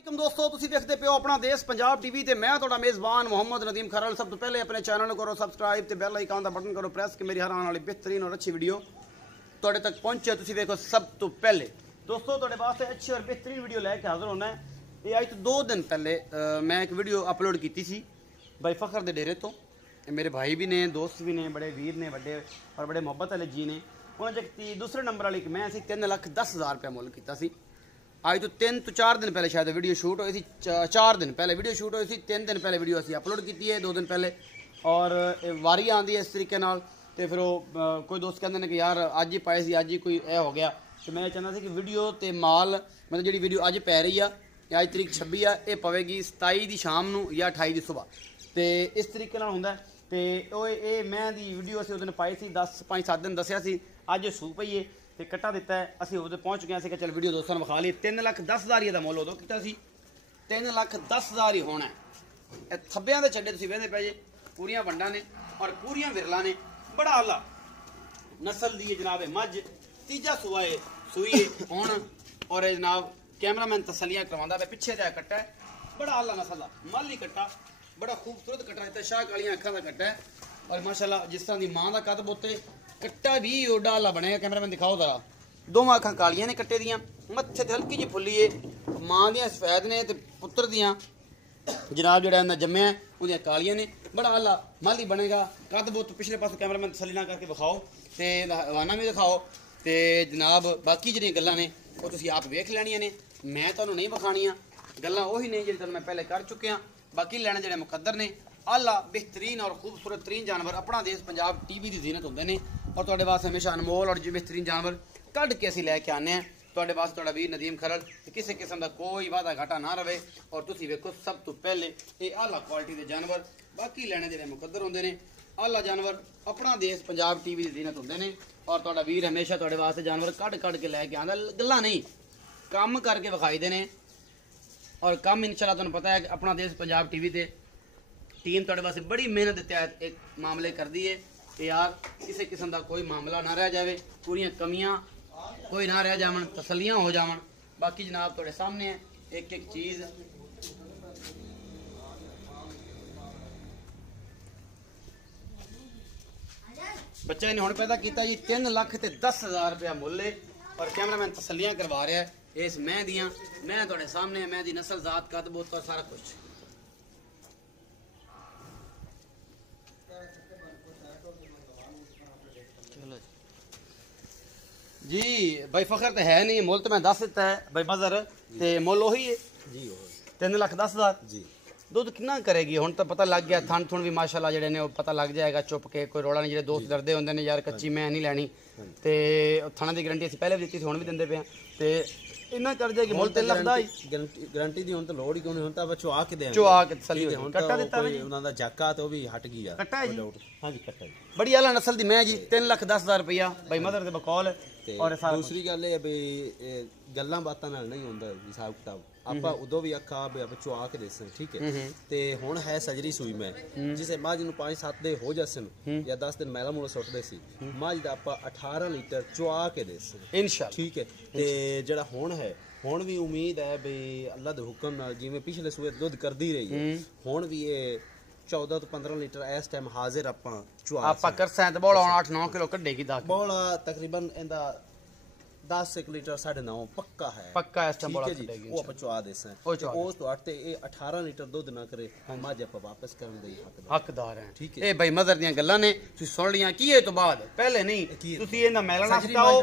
दोस्तों तुसी देखते पे हो अपना देश पंजाब टीवी ते मैं तुहाडा मेज़बान मोहम्मद नदीम खरल। सब तो पहले अपने चैनल को करो सबसक्राइब ते बेल आइकन का बटन करो प्रेस कि मेरी हर आने वाली बेहतरीन और अच्छी वीडियो तुहाडे तक पहुंचे। तुसी देखो सब तो पहले दोस्तों तुहाडे वास्ते अच्छी और बेहतरीन वीडियो लैके हाजिर होना है। ये अज तो 2 दिन पहले मैं एक वीडियो अपलोड की थी भाई फखर के डेरे तो। मेरे भाई भी ने, दोस्त भी ने, बड़े वीर ने, बड़े और बड़े मुहब्बत वाले जी ने। उन्होंने दूसरे नंबर वाली मैं 3,10,000 रुपया मुल किया। आज तो 3 तो 4 दिन पहले शायद वीडियो शूट हुई थी। 4 दिन पहले वीडियो शूट हुई थी, 3 दिन पहले वीडियो असी अपलोड की है 2 दिन पहले। और वारी आती है इस तरीके नाल ते फिर वो कोई दोस्त कहते हैं कि यार अज ही पाए सी, अज ही कोई ए हो गया। तो मैं चाहता था कि वीडियो तो माल मतलब जी वीडियो अज पै रही है, अज तरीक 26 है, ये पवेगी 27 की शाम को या 28 की सुबह। तो इस तरीके नाल हुंदा ते ये मैं दी वीडियो असी उस दिन पाई सी 5-7 दिन दसिया सी। अज सू पई है तो कट्टा दिता है, असी उदे पहुँच गए कि चल वीडियो दोस्तों ने विखा ली। 3,10,000 का मुल उदों किया 3,10,000 ही होना है। थब्बियां दे चड्डे तुसीं वेंदे पे जे, पूरियां वंडा ने और पूरियां विरला ने, बड़ा आला नस्ल दी जनाब मझ। तीजा सूआ है सूई हुण और जनाब कैमरामैन तसलियां करवांदा पे। पिछे दा कट्टा है, बड़ा आला नस्ल दा माली कट्टा, बड़ा खूबसूरत कट्टा है। शाह कालियां अखां दा कट्टा है और माशाअल्लाह जिस तरह की मां का कद बोते कट्टा भी ओडा आला बनेगा। कैमरामैन दिखाओ जरा, दोवां अखां कालियां ने कट्टे दियां, मत्थे ते हल्की जी फुल्ली है। मां दियां सफैद ने ते पुत्र दियां जनाब जिहड़ा इन्ना जम्मिया उहदियां कालियां ने। बड़ा आला माली बनेगा कद बोत। पिछले पासों कैमरामैन तसल्ली ना करके विखाओ ते हवाना भी दिखाओ ते जनाब बाकी जिहड़ियां गल्लां ने वो तुसीं आप वेख लैणियां ने, मैं तुहानूं नहीं विखाणियां। गल्लां ओही ने जिहड़ी तुहानूं मैं पहले कर चुकिया। बाकी लैणे जिहड़े मुकद्दर ने आला बेहतरीन और खूबसूरत तरीन जानवर अपना देश पंजाब टीवी की जीनत होंदे ने और तुहाडे वास्ते हमेशा अनमोल और बेहतरीन जानवर कढ़ के असीं लैके आने हैं तुहाडे वास्ते। तुहाडा वीर नदीम खरल किसी किस्म का कोई वादा घाटा ना रहे। और तुसीं वेखो सब तो पहले ये आला क्वालिटी के जानवर, बाकी लैणे जिहड़े मुकद्दर होंदे ने आला जानवर अपना देश पंजाब टीवी की जीनत होंदे ने। और तुहाडा वीर हमेशा तुहाडे वास्ते जानवर कढ़ के लैके आंदा, गल्लां नहीं काम करके विखाईदे ने। और काम इंशाअल्लाह तुहानूं पता है कि अपना देश पंजाब टीवी ते टीम तुहाडे वास्ते बड़ी मेहनत के तहत एक मामले कर दी है कि यार किसी किस्म का कोई मामला ना रह जाए, पूरियां कमियां कोई ना रह जावन, तसलियां हो जावन। बाकी जनाब तुहाडे सामने है एक एक चीज़। बच्चा ने हुण पैदा किया जी 3,10,000 रुपया मुल है और कैमरामैन तसलियां करवा रहा है इस मैं दियां। मैं तुहाडे सामने मैं दी नस्ल जात कद बोत और सारा कुछ। जी भाई फखर तो है नहीं, मुल तो मैं दस दिता है भाई मजर ते मुल ओही है जी 3,10,000 जी। दुध कितना करेगी हुण तो पता लग गया। थन थुन भी माशाअल्लाह जिहड़े ने पता लग जाएगा चुप के, कोई रोड़ा नहीं। जिहड़े दोस्त डरदे होंदे ने यार कच्ची मैं नहीं लैनी ते थना की गारंटी असीं पहले भी दी थी, हुण भी दिंदे पे हां ते इन्ना कर जाएगी मुल 3 लाख दा ही गारंटी दी। हुण तो लोड़ ही कोई नहीं, हुण तो चुआ के देंगे, चुआ के तसल्ली हो कट्टा दिता है जी उन्हां दा जाका तो भी हट गया। कट्टा है जी हां जी कट्टा है, बड़ी आला नस्ल दी मैं जी 3,10,000 रुपया भाई मदर दे बकौल। और दूसरी गल है भी गल्लां बातां नाल नहीं होंदा हिसाब किताब। ਆਪਾਂ ਉਦੋਂ ਵੀ ਅੱਖਾਂ ਆਪਾਂ ਚੁਆ ਕੇ ਦੇਸਾਂ ਠੀਕ ਹੈ। ਤੇ ਹੁਣ ਹੈ ਸਜਰੀ ਸੂਈ ਮੈਂ ਜਿਸੇ ਮਾਝ ਨੂੰ 5-7 ਦੇ ਹੋ ਜਾਸਨ ਜਾਂ 10 ਦਿਨ ਮੈਲਾ ਮੂਲਾ ਸੁੱਟਦੇ ਸੀ ਮਾਝ ਦਾ ਆਪਾਂ 18 ਲੀਟਰ ਚੁਆ ਕੇ ਦੇਸਾਂ ਇਨਸ਼ਾਅੱਲਾ ਠੀਕ ਹੈ। ਤੇ ਜਿਹੜਾ ਹੁਣ ਹੈ ਹੁਣ ਵੀ ਉਮੀਦ ਹੈ ਵੀ ਅੱਲਾ ਦੇ ਹੁਕਮ ਨਾਲ ਜਿਵੇਂ ਪਿਛਲੇ ਸੂਏ ਦੁੱਧ ਕਰਦੀ ਰਹੀ ਹੈ ਹੁਣ ਵੀ ਇਹ 14 ਤੋਂ 15 ਲੀਟਰ ਇਸ ਟਾਈਮ ਹਾਜ਼ਰ ਆਪਾਂ ਚੁਆ ਆਪਾਂ ਕਰਸਾਂ ਤੇ ਬੋਲਾ 8-9 ਕਿਲੋ ਕੱਢੇਗੀ ਦਾ ਬੋਲਾ ਤਕਰੀਬਨ ਇਹਦਾ 10 लीटर 9.5 पक्का है, पक्का है ठीक है जी। वो आप चुआ देसां उस तो अटे ये 18 लीटर दूध ना करे मां जे आप वापस करन दे हकदार हैं ठीक है। ए भाई मदर दियां गल्लां ने तुसीं सुन लियां की है तो बाद पहले नहीं तुसीं इहदा मैला ना सटाओ,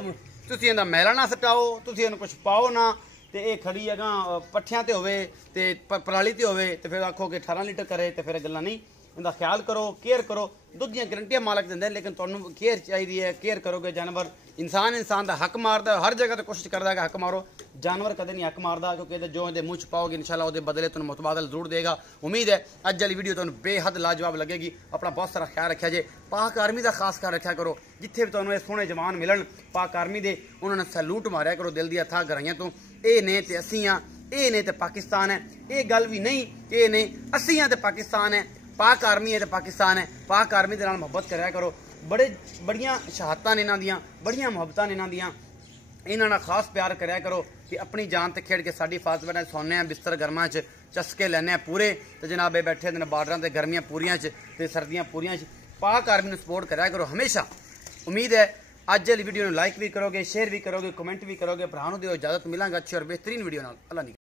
तुसीं इहदा मैला ना सटाओ, तुसीं इहनूं कुछ पाओ ना ते ये खड़ी अगां पट्ठियां ते होवे ते पराली ते होवे ते फिर आखो कि 18 लीटर करे ते फिर गल्लां नहीं। इनका ख्याल करो, केयर करो। दुध दी गारंटियां मालक दिंदे लेकिन तुहानूं केयर चाहिए है। केयर करोगे जानवर इंसान दा हक मारदा, हर जगह तो कोशिश करदा कि हक मारो। जानवर कदे नहीं हक मारदा क्योंकि जो इहदे मुँह च पाओगे इंशाअल्लाह उहदे बदले तुहानूं मुतबादल जरूर देगा। उम्मीद है अज वाली वीडियो तुहानूं बेहद लाजवाब लगेगी। अपना बहुत सारा ख्याल रखा जे। पाक आर्मी का खास ख्याल रखा करो। जिथे भी तुहानूं सोहणे जवान मिलन पाक आर्मी दे उन्होंने सैल्यूट मारिया करो दिल दी अथाह गहराइयां तो। ये ने ते असीं हां, ये ने ते पाकिस्तान है। ये गल भी नहीं कि ये ने असीं हां ते पाकिस्तान है, पाक आर्मी है तो पाकिस्तान है। पाक आर्मी के नाल मुहब्बत कराया करो। बड़ियां शहादतां ने इन्हां दियां, बड़ियां मुहब्बतां ने इन्हां दियां। ਇਹਨਾਂ ਨਾਲ ਖਾਸ ਪਿਆਰ ਕਰਿਆ ਕਰੋ ਕਿ ਆਪਣੀ ਜਾਨ ਤੇ ਖੇਡ ਕੇ ਸਾਡੀ ਹਿਫਾਜ਼ਤ ਬਣਾ। ਸੌਂਦੇ ਆ ਬਿਸਤਰ ਗਰਮਾਂ 'ਚ, ਚਸਕੇ ਲੈਂਦੇ ਆ ਪੂਰੇ, ਤੇ ਜਨਾਬ ਇਹ ਬੈਠੇ ਨੇ ਬਾਰਡਰਾਂ ਤੇ, ਗਰਮੀਆਂ ਪੂਰੀਆਂ 'ਚ ਤੇ ਸਰਦੀਆਂ ਪੂਰੀਆਂ 'ਚ। ਪਾਕ ਆਰਮੀ ਨੂੰ ਸਪੋਰਟ ਕਰਿਆ ਕਰੋ ਹਮੇਸ਼ਾ। ਉਮੀਦ ਹੈ ਅੱਜ ਵਾਲੀ ਵੀਡੀਓ ਨੂੰ ਲਾਈਕ ਵੀ ਕਰੋਗੇ, ਸ਼ੇਅਰ ਵੀ ਕਰੋਗੇ, ਕਮੈਂਟ ਵੀ ਕਰੋਗੇ। ਭਰਾ ਨੂੰ ਦਿਓ ਇਜਾਜ਼ਤ, ਮਿਲਾਂਗਾ ਅੱਛੀ ਔਰ ਬਿਹਤਰੀਨ ਵੀਡੀਓ ਨਾਲ। ਅੱਲਾ